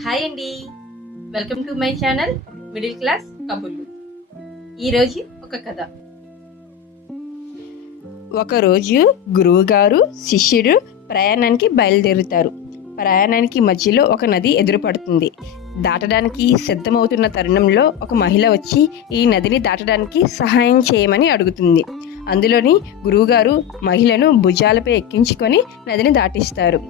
Hi అండి, welcome to my channel middle class కబుర్లు. ఈరోజు ఒక కథ. ఒకరోజు గురువుగారు శిష్యుడు ప్రయాణానికి బయలుదేరుతారు. ప్రయాణానికి మధ్యలో ఒక నది ఎదురుపడుతుంది. దాటడానికి సిద్ధమవుతున్న తరుణంలో ఒక మహిళ వచ్చి ఈ నదిని దాటడానికి సహాయం చేయమని అడుగుతుంది. అందులోని గురువుగారు మహిళను భుజాలపై ఎక్కించుకొని నదిని దాటిస్తారు.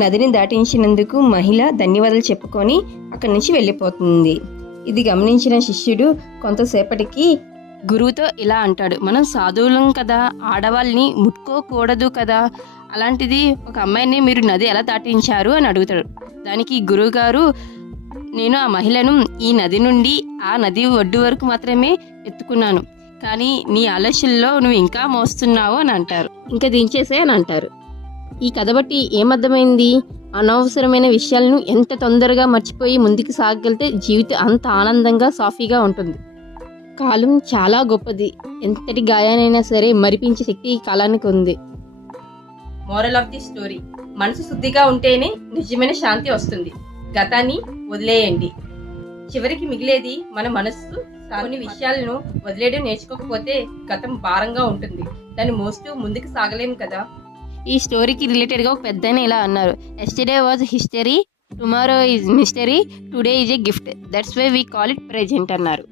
నదిని దాటించినందుకు మహిళ ధన్యవాదాలు చెప్పుకొని అక్కడి నుంచి వెళ్ళిపోతుంది. ఇది గమనించిన శిష్యుడు కొంతసేపటికి గురువుతో ఇలా అంటాడు, మనం సాధువులం కదా, ఆడవాళ్ళని ముట్టుకోకూడదు కదా, అలాంటిది ఒక అమ్మాయిని మీరు నది ఎలా దాటించారు అని అడుగుతాడు. దానికి గురువుగారు, నేను ఆ మహిళను ఈ నది నుండి ఆ నది ఒడ్డు వరకు మాత్రమే ఎత్తుకున్నాను, కానీ నీ ఆలోచనలో నువ్వు ఇంకా మోస్తున్నావు అని అంటారు. ఇంకా దించేసే అని అంటారు. ఈ కథ బట్టి ఏమర్థమైంది? అనవసరమైన విషయాలను ఎంత తొందరగా మర్చిపోయి ముందుకు సాగగలిగితే జీవితం అంత ఆనందంగా సాఫీగా ఉంటుంది. కాలం చాలా గొప్పది. ఎంతటి గాయానైనా సరే మరిపించే శక్తి ఈ కాలానికి ఉంది. మోరల్ ఆఫ్ ది స్టోరీ: మనసు శుద్ధిగా ఉంటేనే నిజమైన శాంతి వస్తుంది. గతాన్ని వదిలేయండి. చివరికి మిగిలేది మన మనస్సు. కొన్ని విషయాలను వదిలేయడం నేర్చుకోకపోతే గతం భారంగా ఉంటుంది. దాన్ని మోస్తూ ముందుకు సాగలేము కదా. ఈ స్టోరీకి రిలేటెడ్గా ఒక పెద్దనే ఇలా అన్నారు, yesterday was history, tomorrow is mystery, today is a gift, that's why we call it present అన్నారు.